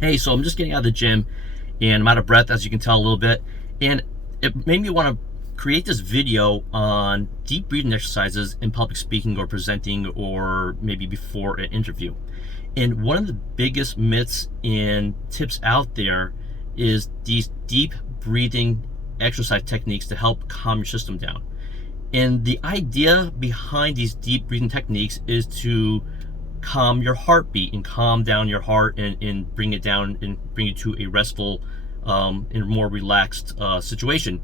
Hey, so I'm just getting out of the gym and I'm out of breath, as you can tell a little bit. And it made me want to create this video on deep breathing exercises in public speaking or presenting or maybe before an interview. And one of the biggest myths and tips out there is these deep breathing exercise techniques to help calm your system down. And the idea behind these deep breathing techniques is to calm your heartbeat and calm down your heart and bring it down and bring you to a restful and more relaxed situation.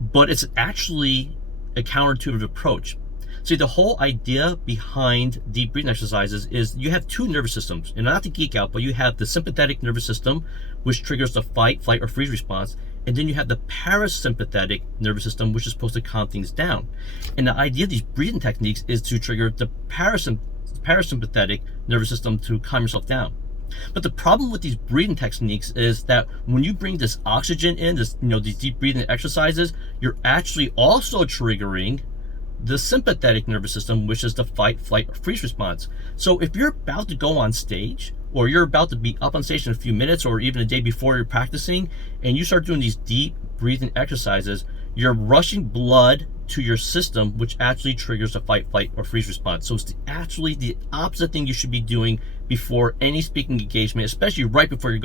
But it's actually a counterintuitive approach. See, the whole idea behind deep breathing exercises is you have two nervous systems, and not to geek out, but you have the sympathetic nervous system, which triggers the fight, flight, or freeze response, and then you have the parasympathetic nervous system, which is supposed to calm things down. And the idea of these breathing techniques is to trigger the parasympathetic nervous system to calm yourself down. But the problem with these breathing techniques is that when you bring this oxygen in, these deep breathing exercises, you're actually also triggering the sympathetic nervous system, which is the fight, flight, or freeze response. So if you're about to go on stage, or you're about to be up on stage in a few minutes, or even a day before you're practicing, and you start doing these deep breathing exercises, you're rushing blood to your system, which actually triggers the fight, flight, or freeze response. So it's actually the opposite thing you should be doing before any speaking engagement, especially right before you're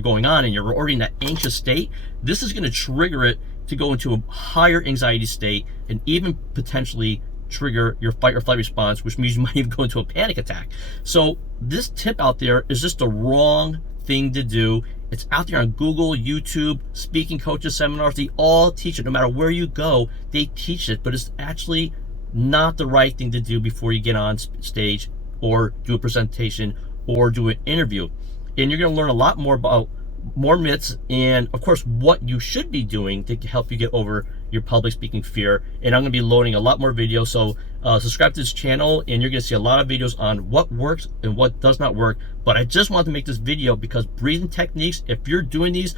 going on and you're already in that anxious state. This is going to trigger it to go into a higher anxiety state and even potentially trigger your fight or flight response, which means you might even go into a panic attack. So this tip out there is just the wrong thing to do. It's out there on Google, YouTube, speaking coaches, seminars. They all teach it. No matter where you go, they teach it, but it's actually not the right thing to do before you get on stage or do a presentation or do an interview. And you're going to learn a lot more about more myths and, of course, what you should be doing to help you get over your public speaking fear. And I'm going to be loading a lot more videos, so subscribe to this channel and you're going to see a lot of videos on what works and what does not work. But I just wanted to make this video because breathing techniques, if you're doing these,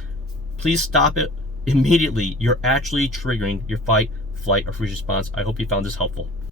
please stop it immediately. You're actually triggering your fight, flight, or freeze response. I hope you found this helpful.